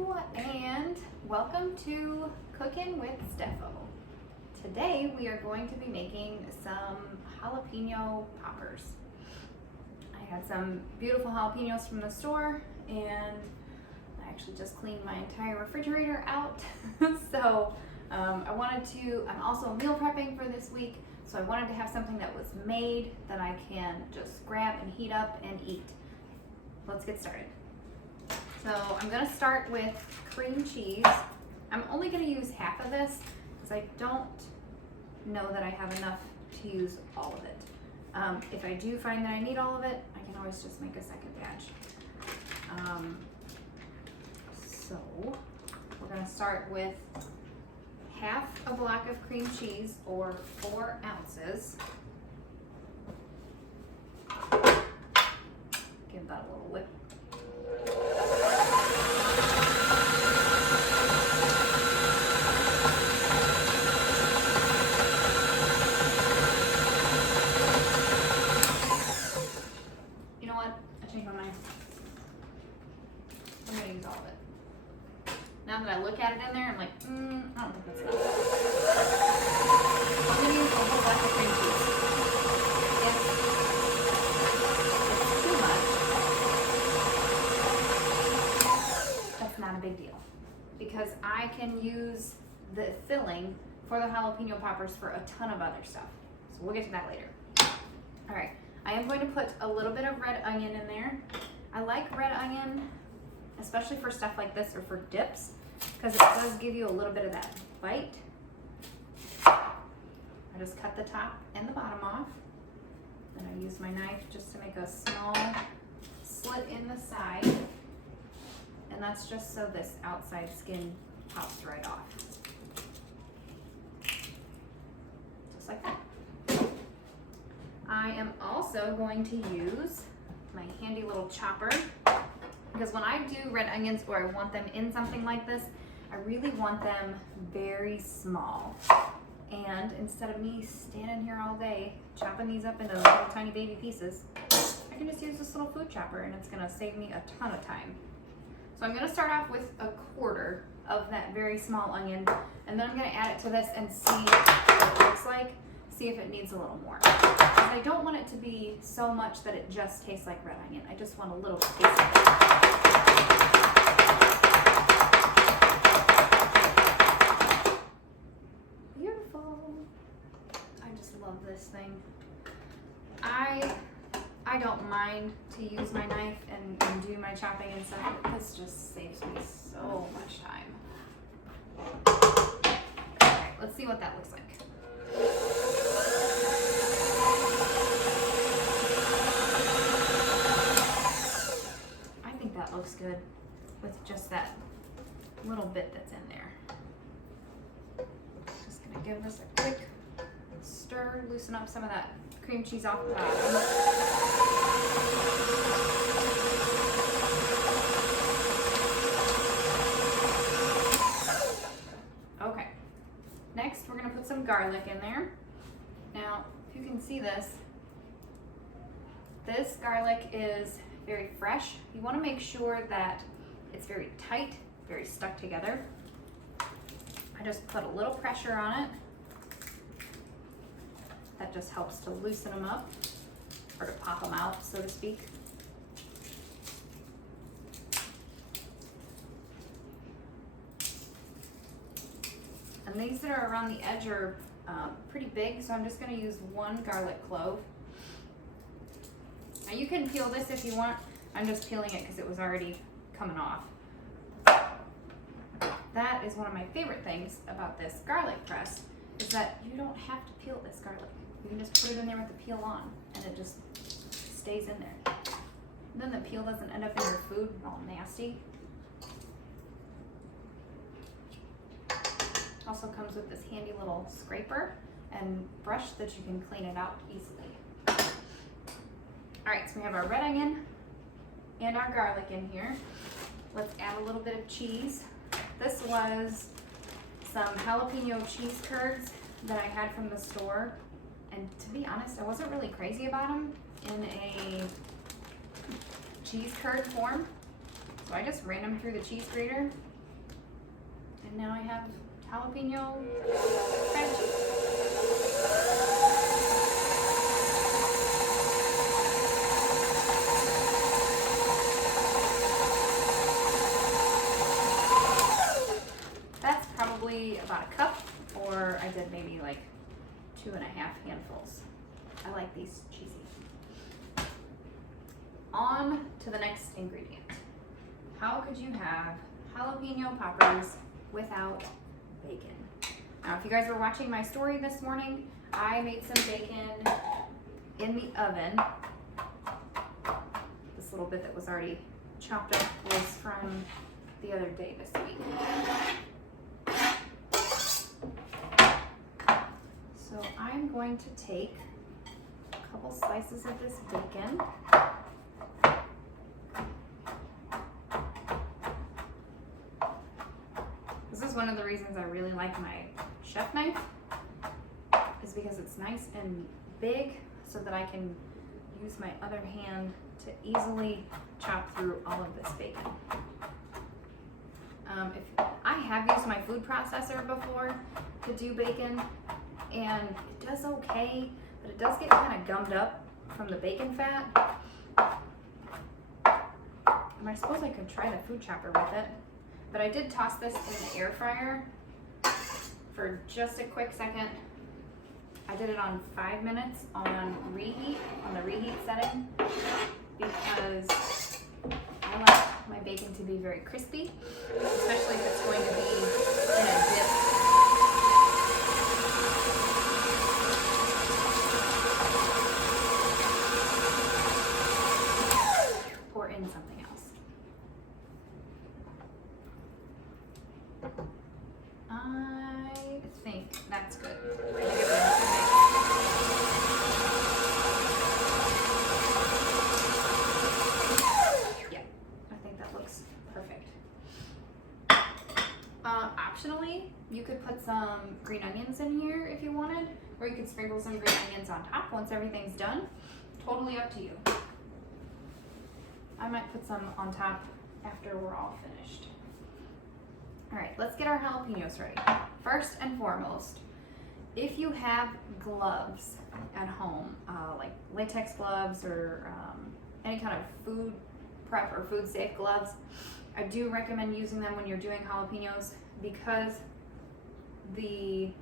Hello and welcome to Cooking with Steffo. Today we are going to be making some jalapeno poppers. I had some beautiful jalapenos from the store and I actually just cleaned my entire refrigerator out. So I'm also meal prepping for this week, so I wanted to have something that was made that I can just grab and heat up and eat. Let's get started. So I'm gonna start with cream cheese. I'm only gonna use half of this because I don't know that I have enough to use all of it. If I do find that I need all of it, I can always just make a second batch. So we're gonna start with half a block of cream cheese, or 4 ounces. Give that a little whip. You know what? I changed my mind. I'm gonna use all of it. Now that I look at it in there, I'm like, I don't think that's enough. I'm gonna use a whole bunch of cream cheese. If it's too much, that's not a big deal, because I can use the filling for the jalapeno poppers for a ton of other stuff. So we'll get to that later. All right, I am going to put a little bit of red onion in there. I like red onion, especially for stuff like this or for dips, because it does give you a little bit of that bite. I just cut the top and the bottom off. Then I use my knife just to make a small slit in the side. And that's just so this outside skin pops right off. Just like that. I am also going to use my handy little chopper, because when I do red onions or I want them in something like this, I really want them very small. And instead of me standing here all day chopping these up into little tiny baby pieces, I can just use this little food chopper and it's gonna save me a ton of time. So I'm gonna start off with a quarter of that very small onion, and then I'm gonna add it to this and see what it looks like, see if it needs a little more. And I don't want it to be so much that it just tastes like red onion. I just want a little taste of it. Love this thing. I don't mind to use my knife and do my chopping and stuff. This just saves me so much time. Okay, let's see what that looks like. I think that looks good with just that little bit that's in there. Just gonna give this a quick stir, loosen up some of that cream cheese off the bottom. Okay, next we're gonna put some garlic in there. Now, if you can see this garlic is very fresh. You wanna make sure that it's very tight, very stuck together. I just put a little pressure on it. That just helps to loosen them up, or to pop them out, so to speak. And these that are around the edge are pretty big, so I'm just gonna use 1 garlic clove. Now you can peel this if you want. I'm just peeling it because it was already coming off. That is one of my favorite things about this garlic press, is that you don't have to peel this garlic. You can just put it in there with the peel on, and it just stays in there. And then the peel doesn't end up in your food all nasty. Also comes with this handy little scraper and brush that you can clean it out easily. All right, so we have our red onion and our garlic in here. Let's add a little bit of cheese. This was some jalapeno cheese curds that I had from the store. And to be honest, I wasn't really crazy about them in a cheese curd form. So I just ran them through the cheese grater, and now I have jalapeno cheddar cheese. That's probably about a cup, or I did maybe like 2.5 handfuls. I like these cheesy. On to the next ingredient. How could you have jalapeno poppers without bacon? Now, if you guys were watching my story this morning, I made some bacon in the oven. This little bit that was already chopped up was from the other day this week. So I'm going to take a couple slices of this bacon. This is one of the reasons I really like my chef knife, is because it's nice and big so that I can use my other hand to easily chop through all of this bacon. If I have used my food processor before to do bacon, and it does okay, but it does get kind of gummed up from the bacon fat. And I suppose I could try the food chopper with it. But I did toss this in the air fryer for just a quick second. I did it on 5 minutes on reheat, on the reheat setting, because I like my bacon to be very crispy, especially if it's going to be in a dip. Or in something else. I think that's good. Yeah, I think that looks perfect. Optionally, you could put some green onions in here if you wanted, or you could sprinkle some green onions on top once everything's done. Totally up to you. I might put some on top after we're all finished. All right, let's get our jalapenos ready. First and foremost, if you have gloves at home, like latex gloves or any kind of food prep or food safe gloves, I do recommend using them when you're doing jalapenos, because the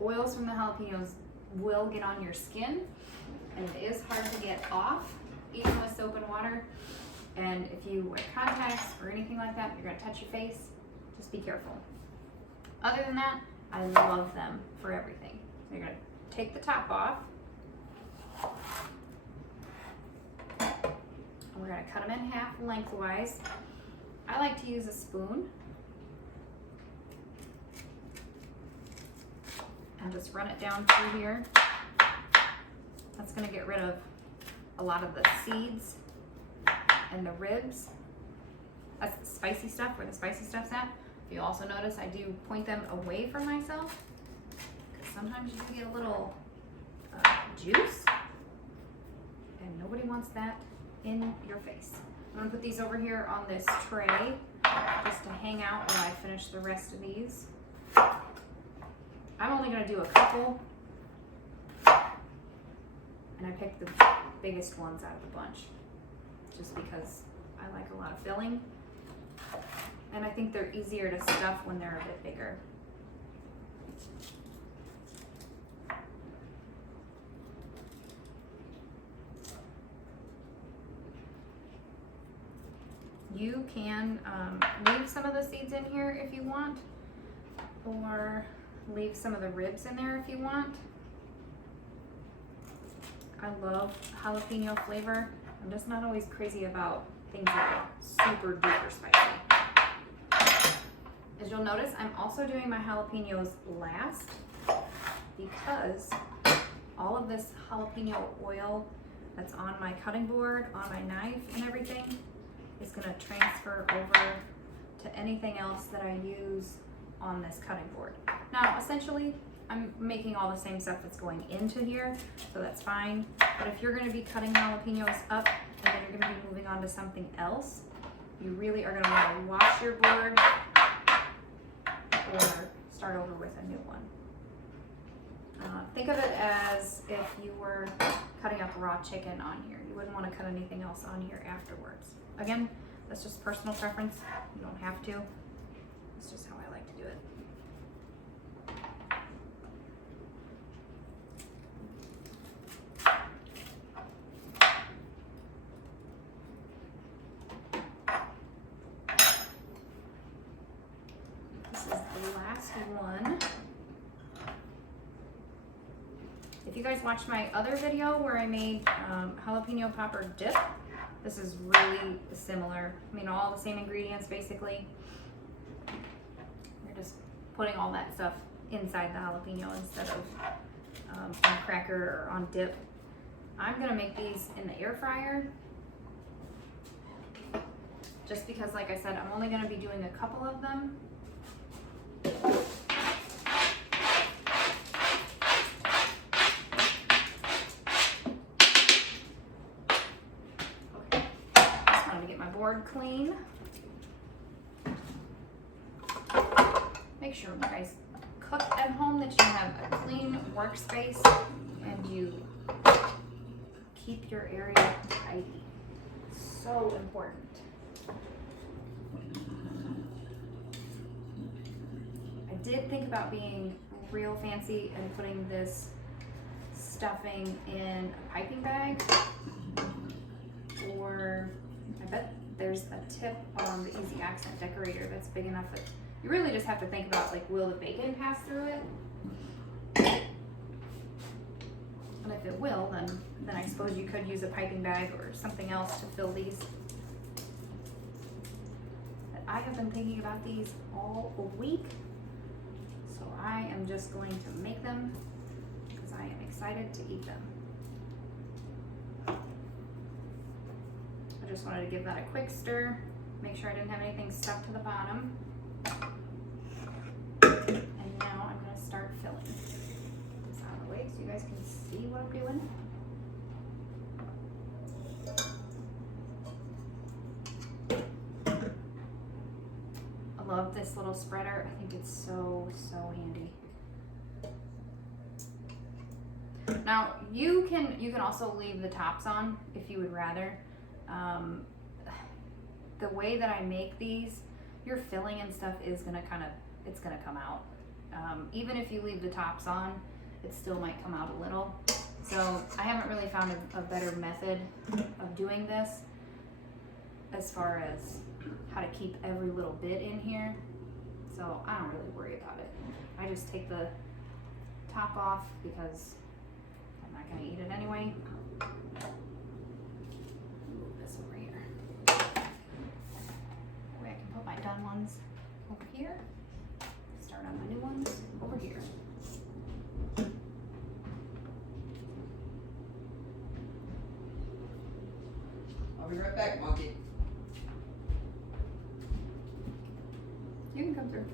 oils from the jalapenos will get on your skin, and it is hard to get off, even with soap and water. And if you wear contacts or anything like that, you're gonna touch your face. Just be careful. Other than that, I love them for everything. So you're gonna take the top off. And we're gonna cut them in half lengthwise. I like to use a spoon. And just run it down through here. That's gonna get rid of a lot of the seeds and the ribs. That's the spicy stuff, where the spicy stuff's at. If you also notice, I do point them away from myself, because sometimes you do get a little juice, and nobody wants that in your face. I'm gonna put these over here on this tray just to hang out while I finish the rest of these. I'm only gonna do a couple, and I picked the biggest ones out of the bunch, just because I like a lot of filling. And I think they're easier to stuff when they're a bit bigger. You can leave some of the seeds in here if you want, or leave some of the ribs in there if you want. I love jalapeno flavor. I'm just not always crazy about things that are super duper spicy. As you'll notice, I'm also doing my jalapenos last, because all of this jalapeno oil that's on my cutting board, on my knife and everything, is gonna transfer over to anything else that I use on this cutting board. Now, essentially, I'm making all the same stuff that's going into here, so that's fine. But if you're gonna be cutting jalapenos up and then you're gonna be moving on to something else, you really are going to want to wash your board or start over with a new one. Think of it as if you were cutting up raw chicken on here. You wouldn't want to cut anything else on here afterwards. Again, that's just personal preference. You don't have to. It's just how I like to do it. This is the last one. If you guys watched my other video where I made jalapeno popper dip, this is really similar. I mean, all the same ingredients basically. You're just putting all that stuff inside the jalapeno instead of on cracker or on dip. I'm gonna make these in the air fryer. Just because, like I said, I'm only gonna be doing a couple of them. Board clean. Make sure you guys cook at home, that you have a clean workspace and you keep your area tidy. So important. I did think about being real fancy and putting this stuffing in a piping bag, or I bet there's a tip on the Easy Accent decorator that's big enough that you really just have to think about, like, will the bacon pass through it? And if it will, then I suppose you could use a piping bag or something else to fill these. But I have been thinking about these all week, so I am just going to make them because I am excited to eat them. I just wanted to give that a quick stir, make sure I didn't have anything stuck to the bottom. And now I'm going to start filling. This out of the way so you guys can see what I'm doing. I love this little spreader. I think it's so handy. Now you can also leave the tops on if you would rather. The way that I make these, your filling and stuff is gonna it's gonna come out. Even if you leave the tops on, it still might come out a little. So I haven't really found a better method of doing this as far as how to keep every little bit in here. So I don't really worry about it. I just take the top off because I'm not gonna eat it anyway. My done ones over here. Start on my new ones over here. I'll be right back, monkey. You can come through.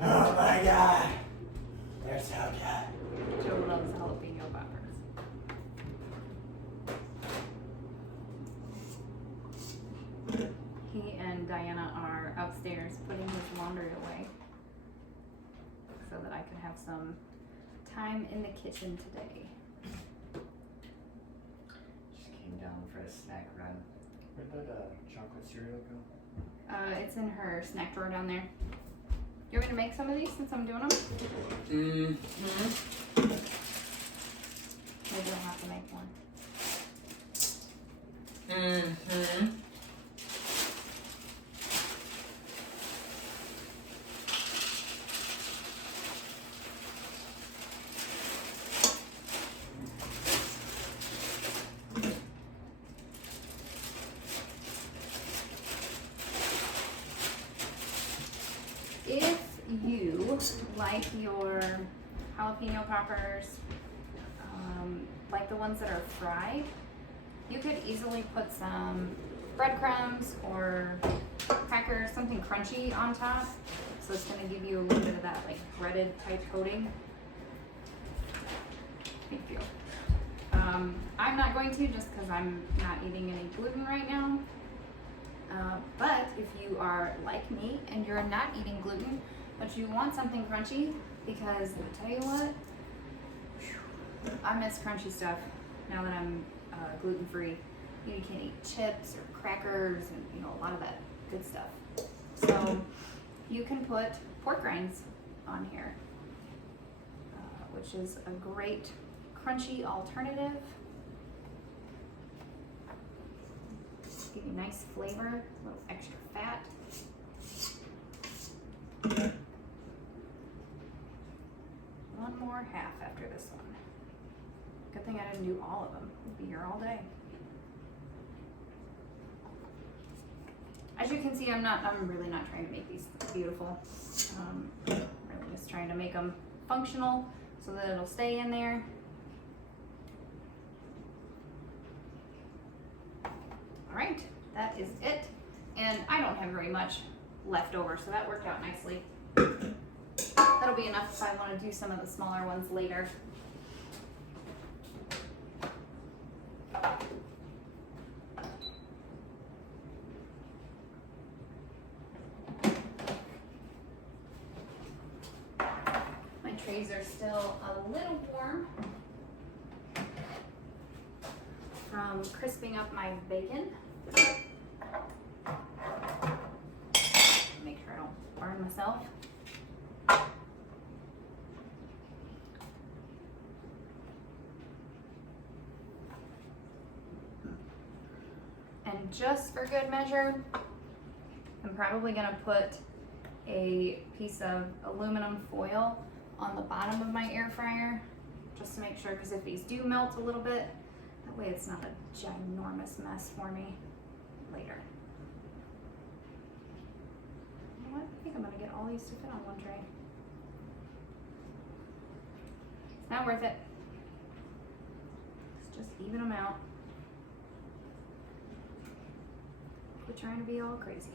Oh my god. They're so good. Joe loves jalapeno poppers. He and Diana are upstairs putting his laundry away so that I could have some time in the kitchen today. Just came down for a snack run. Where'd that chocolate cereal go? It's in her snack drawer down there. You want me to make some of these since I'm doing them? Mm-hmm. Maybe I'll have to make one. Mm-hmm. If you like your jalapeno poppers, like the ones that are fried, you could easily put some breadcrumbs or crackers, something crunchy on top. So it's gonna give you a little bit of that like breaded type coating. Thank you. I'm not going to, just because I'm not eating any gluten right now. But if you are like me and you're not eating gluten, but you want something crunchy, because I tell you what, I miss crunchy stuff now that I'm gluten-free. You can eat chips or crackers and a lot of that good stuff. So you can put pork rinds on here, which is a great crunchy alternative. Give you nice flavor, a little extra fat. One more half after this one. Good thing I didn't do all of them. I'd be here all day. As you can see, I'm really not trying to make these beautiful. Really just trying to make them functional so that it'll stay in there. All right, that is it. And I don't have very much left over, so that worked out nicely. That'll be enough if I want to do some of the smaller ones later. My trays are still a little warm from crisping up my bacon. Make sure I don't burn myself. And just for good measure, I'm probably gonna put a piece of aluminum foil on the bottom of my air fryer, just to make sure, because if these do melt a little bit, that way it's not a ginormous mess for me later. You know what? I think I'm gonna get all these to fit on one tray. It's not worth it. Let's just even them out. Quit trying to be all crazy.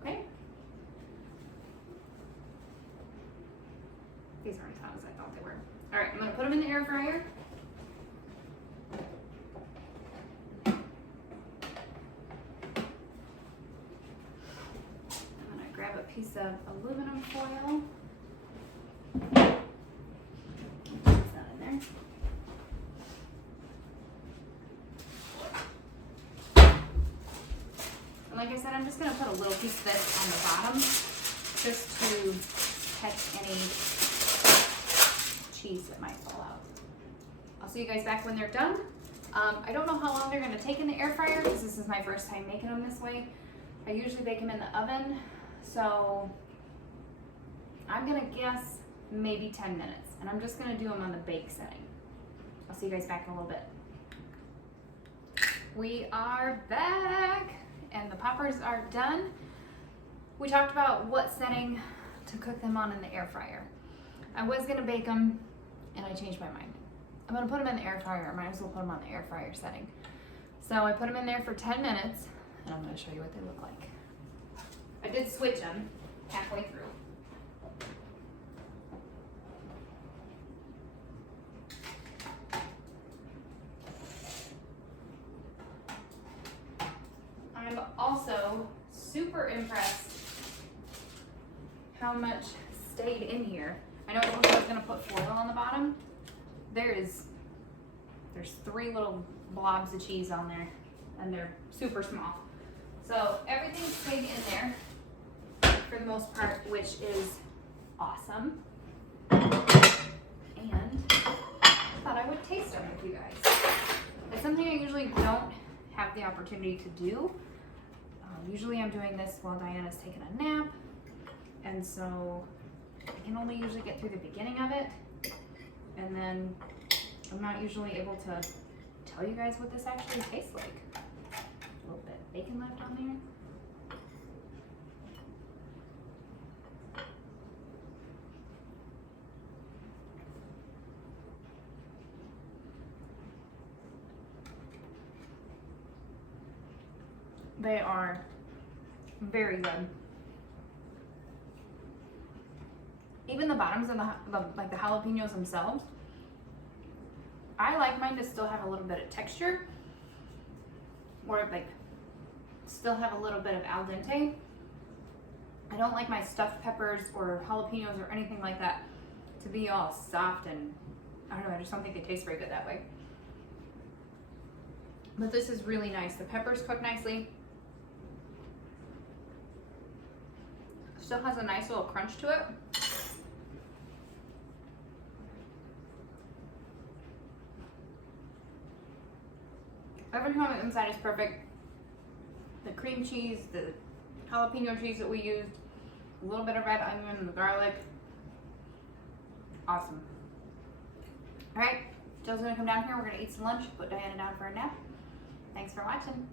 Okay. These aren't as hot as I thought they were. All right, I'm gonna put them in the air fryer. I'm gonna grab a piece of aluminum foil. Put that in there. And like I said, I'm just gonna put a little piece of this on the bottom, just to catch any cheese that might fall out. I'll see you guys back when they're done. I don't know how long they're gonna take in the air fryer, because this is my first time making them this way. I usually bake them in the oven, so I'm gonna guess maybe 10 minutes, and I'm just gonna do them on the bake setting. I'll see you guys back in a little bit. We are back, and the poppers are done. We talked about what setting to cook them on in the air fryer. I was gonna bake them, and I changed my mind. I'm gonna put them in the air fryer. I might as well put them on the air fryer setting. So I put them in there for 10 minutes, and I'm gonna show you what they look like. I did switch them halfway through. I'm also super impressed how much stayed in here. I know I told you I was gonna put foil on the bottom. There's 3 little blobs of cheese on there, and they're super small. So everything stayed in there for the most part, which is awesome. And I thought I would taste them with you guys. It's something I usually don't have the opportunity to do. Usually I'm doing this while Diana's taking a nap, and so I can only usually get through the beginning of it, and then I'm not usually able to tell you guys what this actually tastes like. A little bit of bacon left on there. They are very good. Even the bottoms of like the jalapenos themselves, I like mine to still have a little bit of texture. or like still have a little bit of al dente. I don't like my stuffed peppers or jalapenos or anything like that to be all soft, and I don't know, I just don't think they taste very good that way. But this is really nice. The peppers cook nicely. Still has a nice little crunch to it. Everything on the inside is perfect. The cream cheese, the jalapeno cheese that we used, a little bit of red onion and the garlic. Awesome. All right, Joe's gonna come down here. We're gonna eat some lunch, put Diana down for a nap. Thanks for watching.